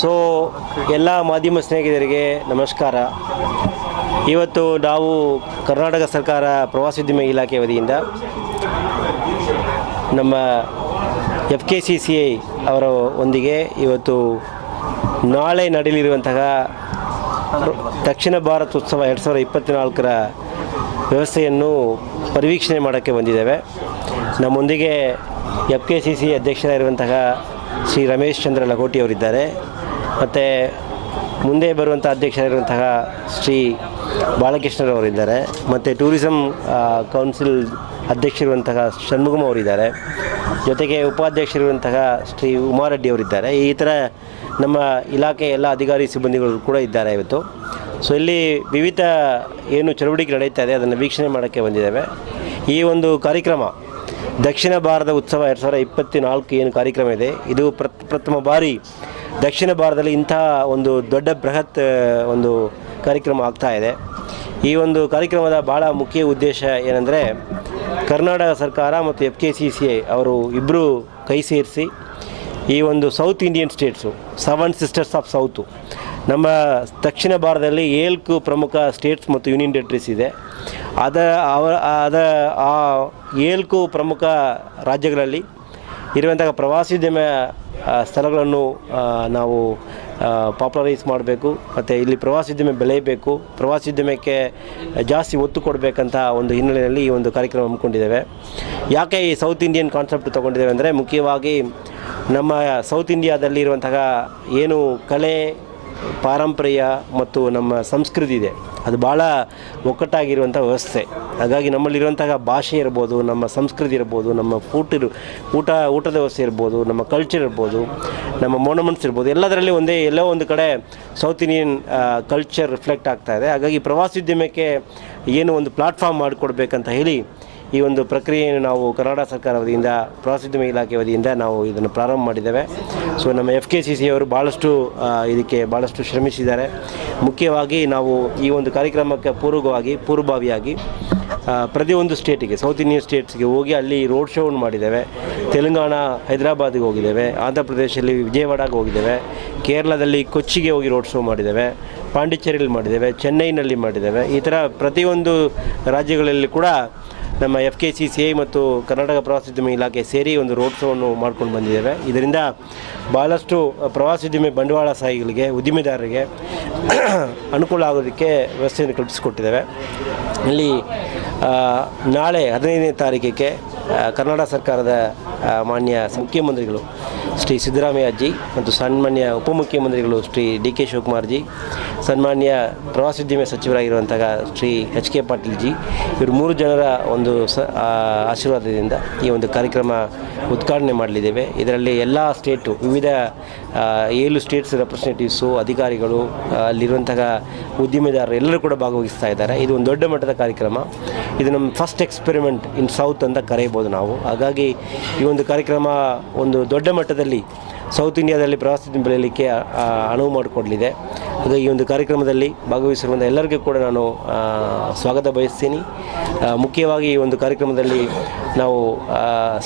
So ಎಲ್ಲ ಮಾಧ್ಯಮ ಸ್ನೇಹಿತರಿಗೆ ನಮಸ್ಕಾರ. ಇವತ್ತು ನಾವು ಕರ್ನಾಟಕ ಸರ್ಕಾರ ಪ್ರವಾಸೋದ್ಯಮ ಇಲಾಖೆ ವತಿಯಿಂದ ನಮ್ಮ F K C C I ಅವರ ಒಂದಿಗೆ ಇವತ್ತು ನಾಳೆ ನಡೆಯಲಿರುವಂತಹ ದಕ್ಷಿಣ ಭಾರತ ಉತ್ಸವ ಎರಡು ಸಾವಿರದ ಇಪ್ಪತ್ತ್ನಾಲ್ಕರ ವ್ಯವಸ್ಥೆಯನ್ನು ಪರಿವೀಕ್ಷಣೆ ಮಾಡೋಕ್ಕೆ ಬಂದಿದ್ದೇವೆ. ನಮ್ಮೊಂದಿಗೆ ಎಫ್ ಕೆ ಸಿ ಸಿ ಅಧ್ಯಕ್ಷರಾಗಿರುವಂತಹ ಶ್ರೀ ರಮೇಶ್ ಚಂದ್ರ ಲಗೋಟಿ ಅವರಿದ್ದಾರೆ. ಮತ್ತು ಮುಂದೆ ಬರುವಂಥ ಅಧ್ಯಕ್ಷರಾಗಿರುವಂತಹ ಶ್ರೀ ಬಾಲಕೃಷ್ಣರವರಿದ್ದಾರೆ ಮತ್ತು ಟೂರಿಸಂ ಕೌನ್ಸಿಲ್ ಅಧ್ಯಕ್ಷರಿರುವಂತಹ ಷಣ್ಮುಗಮ್ ಅವರಿದ್ದಾರೆ. ಜೊತೆಗೆ ಉಪಾಧ್ಯಕ್ಷರಿರುವಂತಹ ಶ್ರೀ ಉಮಾರೆಡ್ಡಿ ಅವರಿದ್ದಾರೆ. ಈ ಥರ ನಮ್ಮ ಇಲಾಖೆ ಎಲ್ಲ ಅಧಿಕಾರಿ ಸಿಬ್ಬಂದಿಗಳು ಕೂಡ ಇದ್ದಾರೆ ಇವತ್ತು. ಸೊ ಇಲ್ಲಿ ವಿವಿಧ ಏನು ಚಟುವಟಿಕೆ ನಡೀತಾ ಇದೆ, ಅದನ್ನು ವೀಕ್ಷಣೆ ಮಾಡೋಕ್ಕೆ ಬಂದಿದ್ದೇವೆ. ಈ ಒಂದು ಕಾರ್ಯಕ್ರಮ ದಕ್ಷಿಣ ಭಾರತ ಉತ್ಸವ ಎರಡು ಸಾವಿರದ ಇಪ್ಪತ್ತ್ನಾಲ್ಕು ಏನು ಕಾರ್ಯಕ್ರಮ ಇದೆ, ಇದು ಪ್ರಥಮ ಬಾರಿ ದಕ್ಷಿಣ ಭಾರತದಲ್ಲಿ ಇಂತಹ ಒಂದು ದೊಡ್ಡ ಬೃಹತ್ ಒಂದು ಕಾರ್ಯಕ್ರಮ ಆಗ್ತಾ ಇದೆ. ಈ ಒಂದು ಕಾರ್ಯಕ್ರಮದ ಭಾಳ ಮುಖ್ಯ ಉದ್ದೇಶ ಏನಂದರೆ, ಕರ್ನಾಟಕ ಸರ್ಕಾರ ಮತ್ತು F K C C I ಅವರು ಇಬ್ಬರು ಕೈ ಸೇರಿಸಿ ಈ ಒಂದು south Indian states seven sisters of south ನಮ್ಮ ದಕ್ಷಿಣ ಭಾರತದಲ್ಲಿ ಏಳ್ಕು ಪ್ರಮುಖ ಸ್ಟೇಟ್ಸ್ ಮತ್ತು ಯೂನಿಯನ್ ಟೆರಿಟರೀಸ್ ಇದೆ. ಅದ ಅವ ಅದ, ಆ ಏಳ್ಕು ಪ್ರಮುಖ ರಾಜ್ಯಗಳಲ್ಲಿ ಇರುವಂತಹ ಪ್ರವಾಸೋದ್ಯಮ ಸ್ಥಳಗಳನ್ನು ನಾವು ಪಾಪ್ಯುಲರೈಸ್ ಮಾಡಬೇಕು, ಮತ್ತು ಇಲ್ಲಿ ಪ್ರವಾಸೋದ್ಯಮ ಬೆಳೆಯಬೇಕು ಪ್ರವಾಸೋದ್ಯಮಕ್ಕೆ ಜಾಸ್ತಿ ಒತ್ತು ಕೊಡಬೇಕಂತ ಒಂದು ಹಿನ್ನೆಲೆಯಲ್ಲಿ ಈ ಒಂದು ಕಾರ್ಯಕ್ರಮ ಹಮ್ಮಿಕೊಂಡಿದ್ದೇವೆ. ಯಾಕೆ ಈ ಸೌತ್ ಇಂಡಿಯನ್ ಕಾನ್ಸೆಪ್ಟ್ ತೊಗೊಂಡಿದ್ದೇವೆ ಅಂದರೆ, ಮುಖ್ಯವಾಗಿ ನಮ್ಮ ಸೌತ್ ಇಂಡಿಯಾದಲ್ಲಿ ಇರುವಂತಹ ಏನು ಕಲೆ, ಪಾರಂಪರ್ಯ ಮತ್ತು ನಮ್ಮ ಸಂಸ್ಕೃತಿ ಇದೆ. ಅದು ಭಾಳ ಒಕ್ಕಟ್ಟಾಗಿರುವಂಥ ವ್ಯವಸ್ಥೆ. ಹಾಗಾಗಿ ನಮ್ಮಲ್ಲಿರುವಂತಹ ಭಾಷೆ ಇರ್ಬೋದು, ನಮ್ಮ ಸಂಸ್ಕೃತಿ ಇರ್ಬೋದು, ನಮ್ಮ ಫುಡ್ ಇರು, ಊಟ, ಊಟದ ವ್ಯವಸ್ಥೆ ಇರ್ಬೋದು, ನಮ್ಮ ಕಲ್ಚರ್ ಇರ್ಬೋದು, ನಮ್ಮ ಮೊನಮೆಂಟ್ಸ್ ಇರ್ಬೋದು, ಎಲ್ಲದರಲ್ಲಿ ಒಂದೇ, ಎಲ್ಲೋ ಒಂದು ಕಡೆ ಸೌತ್ ಇಂಡಿಯನ್ ಕಲ್ಚರ್ ರಿಫ್ಲೆಕ್ಟ್ ಆಗ್ತಾ ಇದೆ. ಹಾಗಾಗಿ ಪ್ರವಾಸೋದ್ಯಮಕ್ಕೆ ಏನು ಒಂದು ಪ್ಲಾಟ್ಫಾರ್ಮ್ ಮಾಡಿಕೊಡ್ಬೇಕಂತ ಹೇಳಿ ಈ ಒಂದು ಪ್ರಕ್ರಿಯೆಯನ್ನು ನಾವು ಕರ್ನಾಟಕ ಸರ್ಕಾರ ವತಿಯಿಂದ, ಪ್ರವಾಸೋದ್ಯಮ ಇಲಾಖೆ ವತಿಯಿಂದ ನಾವು ಇದನ್ನು ಪ್ರಾರಂಭ ಮಾಡಿದ್ದೇವೆ. ಸೊ ನಮ್ಮ ಎಫ್ ಕೆ ಸಿ ಸಿ ಅವರು ಭಾಳಷ್ಟು ಇದಕ್ಕೆ ಭಾಳಷ್ಟು ಶ್ರಮಿಸಿದ್ದಾರೆ. ಮುಖ್ಯವಾಗಿ ನಾವು ಈ ಒಂದು ಕಾರ್ಯಕ್ರಮಕ್ಕೆ ಪೂರ್ವವಾಗಿ ಪೂರ್ವಭಾವಿಯಾಗಿ ಪ್ರತಿಯೊಂದು ಸ್ಟೇಟಿಗೆ ಸೌತ್ ಇಂಡಿಯನ್ ಸ್ಟೇಟ್ಸ್ಗೆ ಹೋಗಿ ಅಲ್ಲಿ ರೋಡ್ ಶೋವನ್ನು ಮಾಡಿದ್ದೇವೆ. ತೆಲಂಗಾಣ, ಹೈದರಾಬಾದ್ಗೆ ಹೋಗಿದ್ದೇವೆ. ಆಂಧ್ರ ಪ್ರದೇಶದಲ್ಲಿ ವಿಜಯವಾಡಗೆ ಹೋಗಿದ್ದೇವೆ. ಕೇರಳದಲ್ಲಿ ಕೊಚ್ಚಿಗೆ ಹೋಗಿ ರೋಡ್ ಶೋ ಮಾಡಿದ್ದೇವೆ. ಪಾಂಡಿಚೇರಿಯಲ್ಲಿ ಮಾಡಿದ್ದೇವೆ. ಚೆನ್ನೈನಲ್ಲಿ ಮಾಡಿದ್ದೇವೆ. ಈ ಥರ ಪ್ರತಿಯೊಂದು ರಾಜ್ಯಗಳಲ್ಲಿ ಕೂಡ ನಮ್ಮ F K C C I ಮತ್ತು ಕರ್ನಾಟಕ ಪ್ರವಾಸೋದ್ಯಮ ಇಲಾಖೆ ಸೇರಿ ಒಂದು ರೋಡ್ ಶೋವನ್ನು ಮಾಡ್ಕೊಂಡು ಬಂದಿದ್ದೇವೆ. ಇದರಿಂದ ಭಾಳಷ್ಟು ಪ್ರವಾಸೋದ್ಯಮ ಬಂಡವಾಳಶಾಹಿಗಳಿಗೆ ಉದ್ದಿಮೆದಾರರಿಗೆ ಅನುಕೂಲ ಆಗೋದಕ್ಕೆ ವ್ಯವಸ್ಥೆಯನ್ನು ಕಲ್ಪಿಸಿಕೊಟ್ಟಿದ್ದೇವೆ. ಇಲ್ಲಿ ನಾಳೆ ಹದಿನೈದನೇ ತಾರೀಕಿಗೆ ಕರ್ನಾಟಕ ಸರ್ಕಾರದ ಮಾನ್ಯ ಮುಖ್ಯಮಂತ್ರಿಗಳು ಶ್ರೀ ಸಿದ್ದರಾಮಯ್ಯ ಅಜ್ಜಿ ಮತ್ತು ಸನ್ಮಾನ್ಯ ಉಪಮುಖ್ಯಮಂತ್ರಿಗಳು ಶ್ರೀ ಡಿ ಕೆ ಶಿವಕುಮಾರ್ ಜಿ, ಸನ್ಮಾನ್ಯ ಪ್ರವಾಸೋದ್ಯಮ ಸಚಿವರಾಗಿರುವಂತಹ ಶ್ರೀ ಎಚ್ ಕೆ ಪಾಟೀಲ್ ಜಿ, ಇವರು ಮೂರು ಜನರ ಒಂದು ಆಶೀರ್ವಾದದಿಂದ ಈ ಒಂದು ಕಾರ್ಯಕ್ರಮ ಉದ್ಘಾಟನೆ ಮಾಡಲಿದ್ದೇವೆ. ಇದರಲ್ಲಿ ಎಲ್ಲ ಸ್ಟೇಟು, ವಿವಿಧ ಏಳು ಸ್ಟೇಟ್ಸ್ ರೆಪ್ರೆಸೆಂಟೇಟಿವ್ಸು ಅಧಿಕಾರಿಗಳು, ಅಲ್ಲಿರುವಂತಹ ಉದ್ಯಮಿದಾರರು ಎಲ್ಲರೂ ಕೂಡ ಭಾಗವಹಿಸ್ತಾ ಇದ್ದಾರೆ. ಇದು ಒಂದು ದೊಡ್ಡ ಮಟ್ಟದ ಕಾರ್ಯಕ್ರಮ. ಇದು ನಮ್ಮ ಫಸ್ಟ್ ಎಕ್ಸ್ಪೆರಿಮೆಂಟ್ ಇನ್ ಸೌತ್ ಅಂತ ಕರೆಯಬೋದು ನಾವು. ಹಾಗಾಗಿ ಈ ಒಂದು ಕಾರ್ಯಕ್ರಮ ಒಂದು ದೊಡ್ಡ ಮಟ್ಟದಲ್ಲಿ 里。ಸೌತ್ ಇಂಡಿಯಾದಲ್ಲಿ ಪ್ರವಾಸೋದ್ಯಮ ಬೆಳೆಯಲಿಕ್ಕೆ ಅನುವು ಮಾಡಿಕೊಡಲಿದೆ. ಹಾಗಾಗಿ ಈ ಒಂದು ಕಾರ್ಯಕ್ರಮದಲ್ಲಿ ಭಾಗವಹಿಸಿರುವಂಥ ಎಲ್ಲರಿಗೂ ಕೂಡ ನಾನು ಸ್ವಾಗತ ಬಯಸ್ತೀನಿ. ಮುಖ್ಯವಾಗಿ ಈ ಒಂದು ಕಾರ್ಯಕ್ರಮದಲ್ಲಿ ನಾವು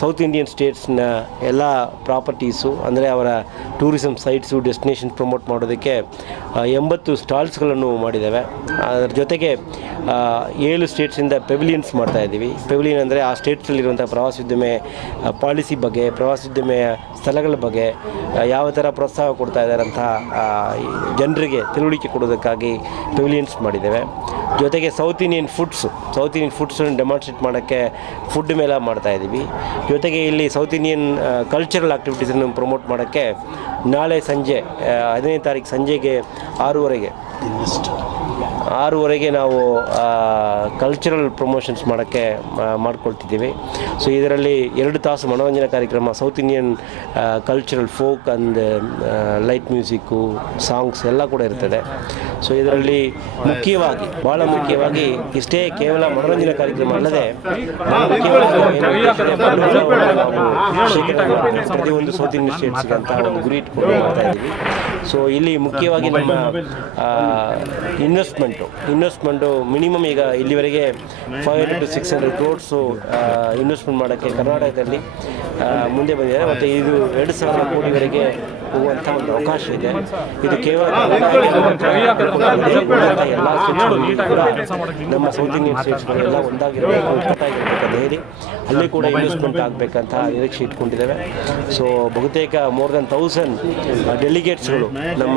ಸೌತ್ ಇಂಡಿಯನ್ ಸ್ಟೇಟ್ಸ್ನ ಎಲ್ಲ ಪ್ರಾಪರ್ಟೀಸು ಅಂದರೆ ಅವರ ಟೂರಿಸಂ ಸೈಟ್ಸು ಡೆಸ್ಟಿನೇಷನ್ ಪ್ರಮೋಟ್ ಮಾಡೋದಕ್ಕೆ ಎಂಬತ್ತು ಸ್ಟಾಲ್ಸ್ಗಳನ್ನು ಮಾಡಿದ್ದೇವೆ. ಅದರ ಜೊತೆಗೆ ಏಳು ಸ್ಟೇಟ್ಸಿಂದ ಪೆವಿಲಿಯನ್ಸ್ ಮಾಡ್ತಾ ಇದ್ದೀವಿ. ಪೆವಿಲಿಯನ್ ಅಂದರೆ ಆ ಸ್ಟೇಟ್ಸಲ್ಲಿರುವಂಥ ಪ್ರವಾಸೋದ್ಯಮ ಪಾಲಿಸಿ ಬಗ್ಗೆ, ಪ್ರವಾಸೋದ್ಯಮ ಸ್ಥಳಗಳ ಬಗ್ಗೆ ಯಾವ ಥರ ಪ್ರೋತ್ಸಾಹ ಕೊಡ್ತಾ ಇದ್ದಾರೆ ಅಂತ ಜನರಿಗೆ ತಿಳುವಳಿಕೆ ಕೊಡೋದಕ್ಕಾಗಿ ಪೆವಿಲಿಯನ್ಸ್ ಮಾಡಿದ್ದೇವೆ. ಜೊತೆಗೆ south Indian foods south Indian ಫುಡ್ಸನ್ನು demonstrate ಮಾಡೋಕ್ಕೆ ಫುಡ್ ಮೇಲೆ ಮಾಡ್ತಾ ಇದ್ದೀವಿ. ಜೊತೆಗೆ ಇಲ್ಲಿ ಸೌತ್ ಇಂಡಿಯನ್ ಕಲ್ಚರಲ್ ಆ್ಯಕ್ಟಿವಿಟೀಸನ್ನು ಪ್ರಮೋಟ್ ಮಾಡೋಕ್ಕೆ ನಾಳೆ ಸಂಜೆ ಹದಿನೈದು ತಾರೀಕು ಸಂಜೆಗೆ ಆರೂವರೆಗೆ. ಆರೂವರೆಗೆ ನಾವು ಕಲ್ಚರಲ್ ಪ್ರಮೋಷನ್ಸ್ ಮಾಡೋಕ್ಕೆ ಮಾಡ್ಕೊಳ್ತಿದ್ದೀವಿ ಸೊ ಇದರಲ್ಲಿ ಎರಡು ತಾಸು ಮನೋರಂಜನಾ ಕಾರ್ಯಕ್ರಮ south Indian cultural folk and light music songs ಎಲ್ಲ ಕೂಡ ಇರ್ತದೆ ಸೊ ಇದರಲ್ಲಿ ಮುಖ್ಯವಾಗಿ ಭಾಳ ಮುಖ್ಯವಾಗಿ ಇಷ್ಟೇ ಕೇವಲ ಮನೋರಂಜನಾ ಕಾರ್ಯಕ್ರಮ ಅಲ್ಲದೆ. ಪ್ರತಿಯೊಂದು ಸೌತ್ ಇಂಡಿಯನ್ ಸ್ಟೇಟ್ಸ್ಗೆ ಅಂತ ಒಂದು ಗುರಿ ಇಟ್ಕೊಂಡು ಮಾಡ್ತಾ ಇದ್ದೀವಿ ಸೊ ಇಲ್ಲಿ ಮುಖ್ಯವಾಗಿ ನಮ್ಮ ಇನ್ವೆಸ್ಟ್ಮೆಂಟು ಇನ್ವೆಸ್ಟ್ಮೆಂಟು ಮಿನಿಮಮ್ ಈಗ ಇಲ್ಲಿವರೆಗೆ five hundred to six hundred crores investment ಮಾಡೋಕ್ಕೆ ಕರ್ನಾಟಕದಲ್ಲಿ ಮುಂದೆ ಬಂದಿದ್ದಾರೆ ಮತ್ತು ಇದು ಎರಡು ಸಾವಿರ ಕೋಟಿವರೆಗೆ ಹೋಗುವಂಥ ಒಂದು ಅವಕಾಶ ಇದೆ. ಇದು ಕೇವಲ ನಮ್ಮ ಸೌತ್ ಇಂಡಿಯನ್ ಸ್ಟೇಟ್ಸ್ಗಳೆಲ್ಲ ಒಂದಾಗಿರಬೇಕು, ಒಟ್ಟಾಗಿರಬೇಕು ಹೇಳಿ ಅಲ್ಲಿ ಕೂಡ ಇನ್ವೆಸ್ಟ್ಮೆಂಟ್ ಆಗಬೇಕಂತ ನಿರೀಕ್ಷೆ ಇಟ್ಕೊಂಡಿದ್ದೇವೆ. ಸೊ ಬಹುತೇಕ ಮೋರ್ ದನ್ ತೌಸಂಡ್ ಡೆಲಿಗೇಟ್ಸ್ಗಳು ನಮ್ಮ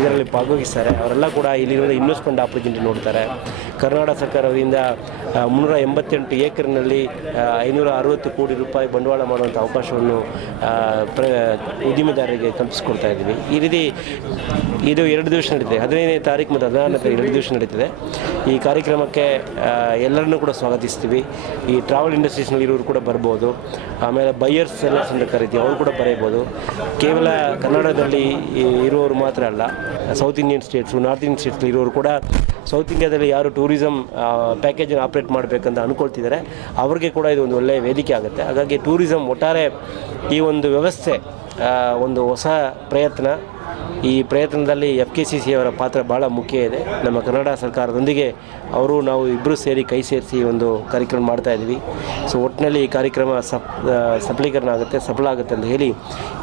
ಇದರಲ್ಲಿ ಭಾಗವಹಿಸ್ತಾರೆ. ಅವರೆಲ್ಲ ಕೂಡ ಇಲ್ಲಿರುವ ಇನ್ವೆಸ್ಟ್ಮೆಂಟ್ ಆಪರ್ಚುನಿಟಿ ನೋಡ್ತಾರೆ. ಕರ್ನಾಟಕ ಸರ್ಕಾರದಿಂದ ಮುನ್ನೂರ ಎಂಬತ್ತೆಂಟು ಏಕರ್ನಲ್ಲಿ ಐನೂರ ಅರವತ್ತು ಕೋಟಿ ರೂಪಾಯಿ ಬಂಡವಾಳ ಮಾಡುವಂಥ ಅವಕಾಶವನ್ನು ಪ್ರ, ಉದ್ಯಮದಾರರಿಗೆ ಕಲ್ಪಿಸ್ಕೊಡ್ತಾ ಇದ್ದೀವಿ. ಈ ರೀತಿ ಇದು ಎರಡು ದಿವಸ ನಡೀತಿದೆ. ಹದಿನೈದನೇ ತಾರೀಕು ಮತ್ತು ಹದಿನಾರನೇ ತಾರೀಕು ಎರಡು ದಿವಸ ನಡೀತಿದೆ. ಈ ಕಾರ್ಯಕ್ರಮಕ್ಕೆ ಎಲ್ಲರನ್ನೂ ಕೂಡ ಸ್ವಾಗತಿಸ್ತೀವಿ. ಈ ಟ್ರಾವೆಲ್ ಇಂಡಸ್ಟ್ರೀಸ್ನಲ್ಲಿ ಇರೋರು ಕೂಡ ಬರ್ಬೋದು. ಆಮೇಲೆ ಬೈಯರ್ಸ್ ಸೆಲ್ಲರ್ಸ್ ಅಂತ ಕರಿತೀವಿ. ಅವರು ಕೂಡ ಬರೀಬೋದು. ಕೇವಲ ಕನ್ನಡದಲ್ಲಿ ಇರುವವರು ಮಾತ್ರ ಅಲ್ಲ south Indian states north Indian states ಇರೋರು ಕೂಡ ಸೌತ್ ಇಂಡಿಯಾದಲ್ಲಿ ಯಾರು ಟೂರಿಸಮ್ ಪ್ಯಾಕೇಜನ್ನು ಆಪ್ರೇಟ್ ಮಾಡಬೇಕಂತ ಅಂದ್ಕೊಳ್ತಿದ್ದಾರೆ ಅವ್ರಿಗೆ ಕೂಡ ಇದು ಒಂದು ಒಳ್ಳೆಯ ವೇದಿಕೆ ಆಗುತ್ತೆ. ಹಾಗಾಗಿ ಟೂರಿಸಮ್ ಒಟ್ಟಾರೆ ಈ ಒಂದು ವ್ಯವಸ್ಥೆ ಒಂದು ಹೊಸ ಪ್ರಯತ್ನ. ಈ ಪ್ರಯತ್ನದಲ್ಲಿ ಎಫ್ ಕೆ ಸಿ ಸಿ ಅವರ ಪಾತ್ರ ಭಾಳ ಮುಖ್ಯ ಇದೆ. ನಮ್ಮ ಕನ್ನಡ ಸರ್ಕಾರದೊಂದಿಗೆ ಅವರು ನಾವು ಇಬ್ಬರು ಸೇರಿ ಕೈ ಸೇರಿಸಿ ಒಂದು ಕಾರ್ಯಕ್ರಮ ಮಾಡ್ತಾ ಇದ್ದೀವಿ. ಸೊ ಒಟ್ಟಿನಲ್ಲಿ ಈ ಕಾರ್ಯಕ್ರಮ ಸಫ ಸಫಲೀಕರಣ ಆಗುತ್ತೆ, ಸಫಲ ಆಗುತ್ತೆ ಅಂತ ಹೇಳಿ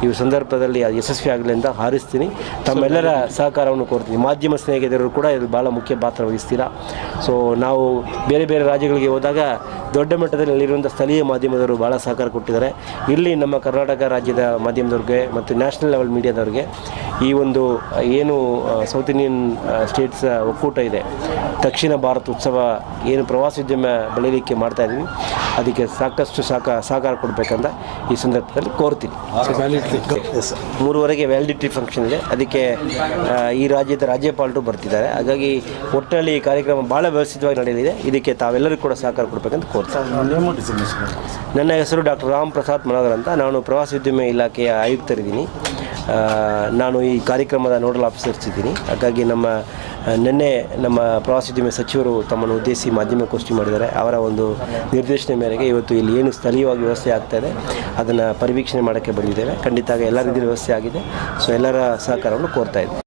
ಈ ಸಂದರ್ಭದಲ್ಲಿ ಅದು ಯಶಸ್ವಿ ಆಗಲಿ ಅಂತ ಹಾರಿಸ್ತೀನಿ. ತಮ್ಮೆಲ್ಲರ ಸಹಕಾರವನ್ನು ಕೋರ್ತೀನಿ. ಮಾಧ್ಯಮ ಸ್ನೇಹಿತರು ಕೂಡ ಇದು ಭಾಳ ಮುಖ್ಯ ಪಾತ್ರ ವಹಿಸ್ತೀರಾ? ಸೊ ನಾವು ಬೇರೆ ಬೇರೆ ರಾಜ್ಯಗಳಿಗೆ ಹೋದಾಗ ದೊಡ್ಡ ಮಟ್ಟದಲ್ಲಿ ಅಲ್ಲಿರುವಂಥ ಸ್ಥಳೀಯ ಮಾಧ್ಯಮದವರು ಭಾಳ ಸಹಕಾರ ಕೊಟ್ಟಿದ್ದಾರೆ. ಇಲ್ಲಿ ನಮ್ಮ ಕರ್ನಾಟಕ ರಾಜ್ಯದ ಮಾಧ್ಯಮದವ್ರಿಗೆ ಮತ್ತು ನ್ಯಾಷನಲ್ ಲೆವೆಲ್ ಮೀಡಿಯಾದವ್ರಿಗೆ ಈ ಒಂದು ಏನು ಸೌತ್ ಇಂಡಿಯನ್ ಸ್ಟೇಟ್ಸ್ ಒಕ್ಕೂಟ ಇದೆ. ದಕ್ಷಿಣ ಭಾರತ ಉತ್ಸವ ಏನು ಪ್ರವಾಸೋದ್ಯಮ ಬೆಳೀಲಿಕ್ಕೆ ಮಾಡ್ತಾ ಇದ್ದೀನಿ ಅದಕ್ಕೆ ಸಾಕಷ್ಟು ಸಾಕ ಸಹಕಾರ ಕೊಡಬೇಕಂತ ಈ ಸಂದರ್ಭದಲ್ಲಿ ಕೋರ್ತೀನಿ. ಮೂರುವರೆಗೆ ವ್ಯಾಲಿಡಿಟಿ ಫಂಕ್ಷನ್ ಇದೆ. ಅದಕ್ಕೆ ಈ ರಾಜ್ಯದ ರಾಜ್ಯಪಾಲರು ಬರ್ತಿದ್ದಾರೆ. ಹಾಗಾಗಿ ಒಟ್ಟಿನಲ್ಲಿ ಈ ಕಾರ್ಯಕ್ರಮ ಭಾಳ ವ್ಯವಸ್ಥಿತವಾಗಿ ನಡೆಯಲಿದೆ. ಇದಕ್ಕೆ ತಾವೆಲ್ಲರೂ ಕೂಡ ಸಹಕಾರ ಕೊಡಬೇಕಂತ ಕೋರ್ತಾರೆ ನನ್ನ ಹೆಸರು ಡಾಕ್ಟರ್ ರಾಮ್ ಪ್ರಸಾದ್ ಮನೋಹರ್ ಅಂತ. ನಾನು ಪ್ರವಾಸೋದ್ಯಮ ಇಲಾಖೆಯ ಆಯುಕ್ತರಿದ್ದೀನಿ. ನಾನು ಈ ಕಾರ್ಯಕ್ರಮದ ನೋಡಲ್ ಆಫೀಸರ್ಸ್ ಇದ್ದೀನಿ ಹಾಗಾಗಿ ನಮ್ಮ ನಿನ್ನೆ ನಮ್ಮ ಪ್ರವಾಸೋದ್ಯಮ ಸಚಿವರು ತಮ್ಮನ್ನು ಉದ್ದೇಶಿಸಿ ಮಾಧ್ಯಮಗೋಷ್ಠಿ ಮಾಡಿದ್ದಾರೆ. ಅವರ ಒಂದು ನಿರ್ದೇಶನ ಮೇರೆಗೆ ಇವತ್ತು ಇಲ್ಲಿ ಏನು ಸ್ಥಳೀಯವಾಗಿ ವ್ಯವಸ್ಥೆ ಆಗ್ತಾ ಇದೆ, ಅದನ್ನು ಪರಿವೀಕ್ಷಣೆ ಮಾಡೋಕ್ಕೆ ಬಂದಿದ್ದೇವೆ. ಖಂಡಿತ ಎಲ್ಲ ರೀತಿಯ ವ್ಯವಸ್ಥೆ ಆಗಿದೆ. ಸೊ ಎಲ್ಲರ ಸಹಕಾರವನ್ನು ಕೋರ್ತಾ ಇದ್ದೀವಿ